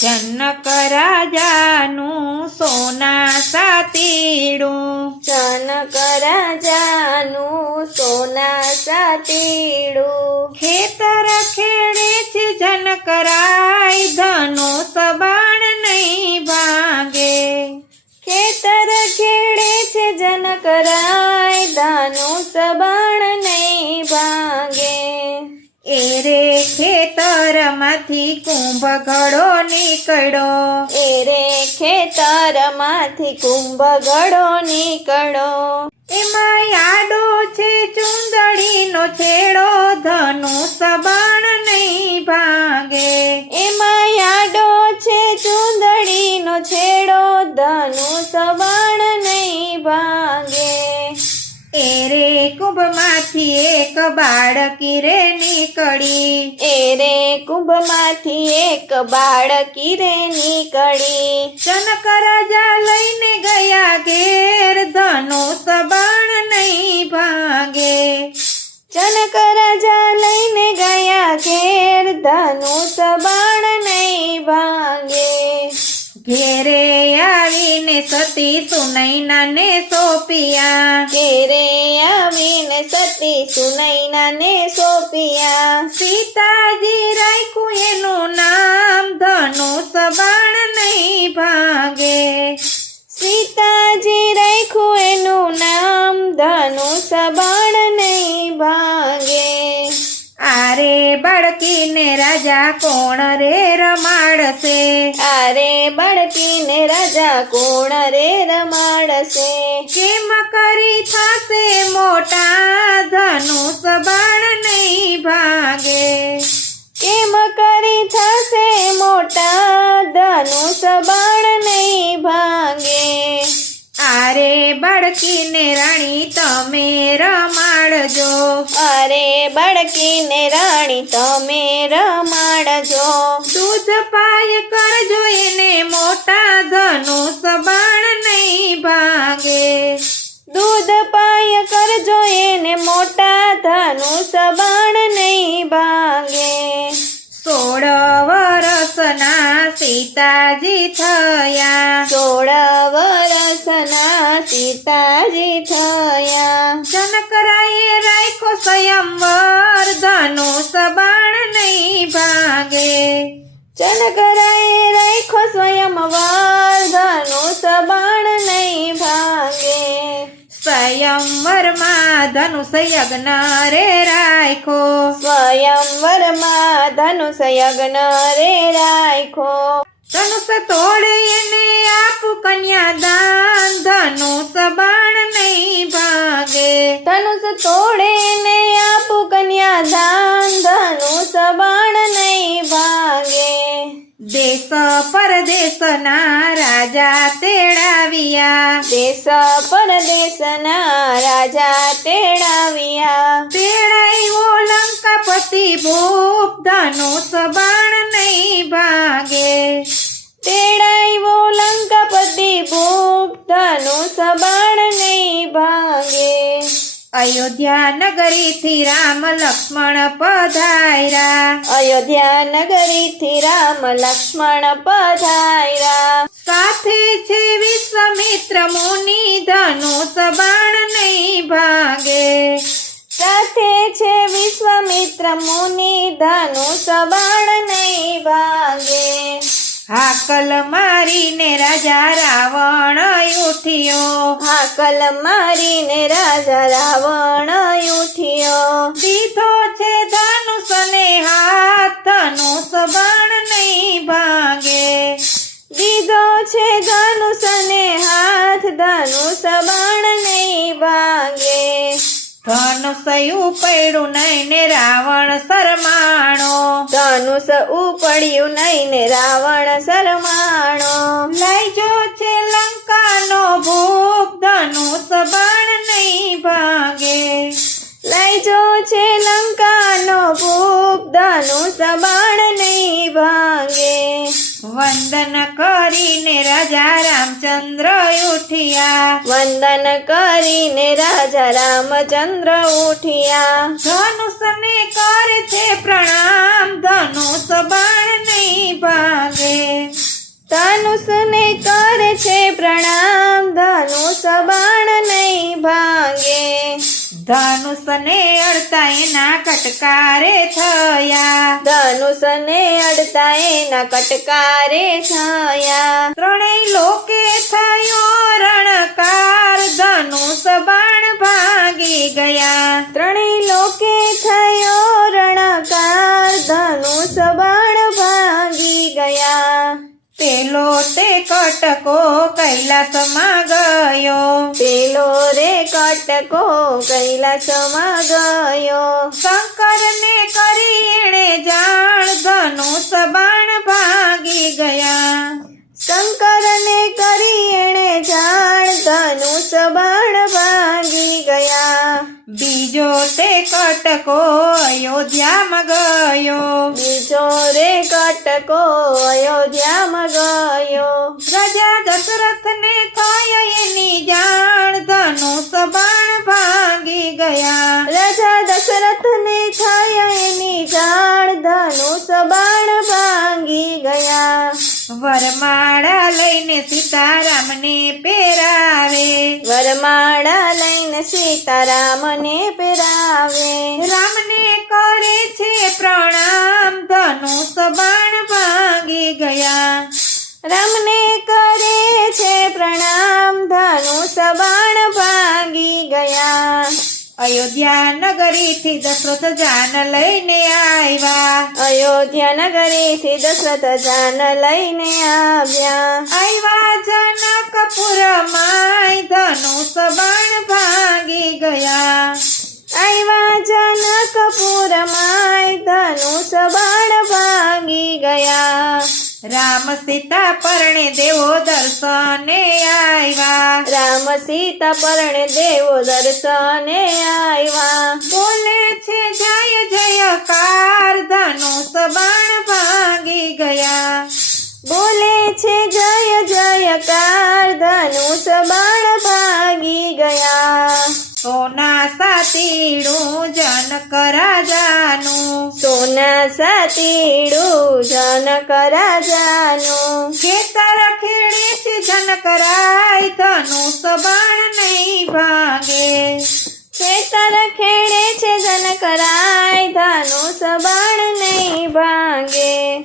જનક રાજાનું સોના સાતીડું, જનક રાજાનું સોના સાતીડું, ખેતર ખેડે છે જનકરાય, ધનુષ બાણ નહીં ભાંગે. ખેતર ખેડે છે જનકરાય, ધનુષ બાણ નહીં ભાંગે. એ રે ખેતરમાંથી કુંભ ઘડો નીકળ્યો, એ રે ખેતરમાંથી કુંભ ઘડો નીકળ્યો. એમાં આડો છે ચુંદડીનો છેડો, ધનુષ બાણ નહીં ભાંગે. એમાં આડો છે ચુંદડીનો છેડો, ધનુષ બાણ નહીં ભાંગે. એ રે કુંભમાંથી એક બાળકી રે નીકળી, એ રે કુંભમાંથી એક બાળકી રે નીકળી. જનક રાજા લઈને ગયા ઘેર, ધનુષ બાણ નહીં ભાંગે. જનક રાજા લઈને ગયા ઘેર, ધનુષ બાણ નહીં ભાંગે. ઘેરે આવીને સતી સુનૈનાને સોંપ્યા, ઘેરે આવીને સતી સુનૈનાને સોંપ્યા. સીતાજી રાખ્યું એનું નામ, ધનુષ બાણ નહીં ભાંગે. સીતાજી રાખ્યું એનું નામ, ધનુષ બાણ નહીં ભાંગે. આરે બાળકીને રાજા કોણ રે રમાડશે, આરે બાળકીને રાજા કોણ રે રમાડશે. કેમ કરી થાશે મોટા, ધનુષ બાણ નહીં ભાંગે. કેમ કરી થશે મોટા, ધનુષ બાણ નહીં ભાંગે. આરે બાળકીને રાણી તમે રમાડજો, અરે બાળકીને રાણી તમે રમાડજો. દૂધ પાય કરજો એને મોટા, ધનુષ બાણ નહીં ભાંગે. દૂધ પાય કરજો એને મોટા, ધનુષ બાણ નહીં ભાંગે. 16 વરસના સીતાજી થયા, 16 વરસના સીતાજી થયા. જનકરાયે રાખ્યો સ્વયંવર, ધનુષ બાણ નહીં ભાંગે. જનકરાયે રાખ્યો સ્વયંવર, ધનુષ બાણ નહીં ભાંગે. સ્વયંવરમાં ધનુષ યજ્ઞ રે રાખ્યો, સ્વયંવરમાં ધનુષ યજ્ઞ રે રાખ્યો. ધનુષ તોડે એને આપું કન્યાદાન, ધનુષ બાણ નહીં ભાંગે. ધનુષ તોડે ને આપું કન્યાદાન, ધનુષ બાણ નહીં ભાંગે. દેશ પરદેશના રાજા તેડાવ્યા, દેશ પરદેશના રાજા તેડાવ્યા. તેડાવ્યો લંકાપતિ ભૂપ, ધનુષ બાણ નહીં ભાંગે. તેડાવ્યો લંકાપતિ ભૂપ, ધનુષ બાણ નહીં ભાંગે. અયોધ્યા નગરીથી રામ લક્ષ્મણ પધાર્યા, અયોધ્યા નગરીથી રામ લક્ષ્મણ પધાર્યા. સાથે છે વિશ્વામિત્ર મુનિ, ધનુષ બાણ નહીં ભાંગે. સાથે છે વિશ્વામિત્ર મુનિ, ધનુષ બાણ નહીં ભાંગે. હાકલ મારીને રાજા રાવણ ઉઠ્યો, હાકલ મારીને રાજા રાવણ ઉઠ્યો. દીધો છે ધનુષને હાથ, ધનુષ બાણ નહીં ભાંગે. દીધો છે ધનુષને હાથ, ધનુષ બાણ નહીં ભાંગે. ધનુષ ઉપડ્યું નહીં ને રાવણ શરમાણો, ધનુષ ઉપડ્યું નહીં ને રાવણ શરમાણો. લઈ જો છે લંકાનો ભૂપ, ધનુષ બાણ નહીં ભાંગે. લઈ જો છે લંકાનો ભૂપ, ધનુષ બાણ નહીં ભાંગે. વંદન કરીને રાજા રામચંદ્ર ઉઠ્યા વંદન કરીને રાજા રામચંદ્ર ઉઠ્યા ધનુષને કરે છે પ્રણામ ધનુષ બાણ નહીં ભાગે ધનુષને કરે છે પ્રણામ ધનુષ બાણ નહીં ભાંગે ધનુષને અડતા એના કટકારે થયા ધનુષને અડતા એના કટકારે થયા ત્રણેય લોકે થયો રણકાર ધનુષ બાણ ભાગી ગયા ત્રણેય લોકે થયો રણકાર ધનુષ બાણ ભાંગી ગયા પેલો તે કટકો કૈલાસમાં ગયો પેલો રે કટકો કૈલાસમાં ગયો શંકરને કરી એણે જાણ ધનુષ બાણ ભાગી ગયા શંકરને કરી એણે જાણ ધનુષ બાણ ભાંગી ગયા બીજો તે કટકો અયોધ્યામાં ગયો બીજો રે કટકો અયોધ્યામાં ગયો રાજા દશરથને થઈ એની જાણ ધનુષ બાણ ભાગી ગયા રાજા દશરથને થયા એની જાણ ધનુષ બાણ ભાંગી ગયા વરમાળા લઈને સીતારામને પહેરાવે વરમાળા લઈને સીતારામને પહેરાવે રામને કરે છે પ્રણામ ધનુષ બાણ ભાગી ગયા રામને કરે છે પ્રણામ ધનુષ બાણ ભાંગી ગયા અયોધ્યા નગરીથી દશરથ જાન લઈને આવ્યા અયોધ્યા નગરીથી દશરથ જાન લઈને આવ્યા જનકપુરમાંય ધનુષ બાણ ભાગી ગયા આવ્યા જનકપુરમાંય ધનુષ બાણ ભાંગી ગયા રામ સીતા પરણે દેવો દર્શને આવ્યા રામ સીતા પરણે દેવો દર્શને આવ્યા બોલે છે જય જયકાર ધનુષ બાણ ભાગી ગયા બોલે છે જય જયકાર ધનુષ બાણ ભાગી ગયા સોના સાતીડું જનક રાજાનું સોના સાતીડું જનક રાજાનું ખેતર ખેડે છે જનક રાય ધનુષ બાણ નહીં ભાગે ખેતર ખેડે છે જનક રાય ધનુષ બાણ નહીં ભાંગે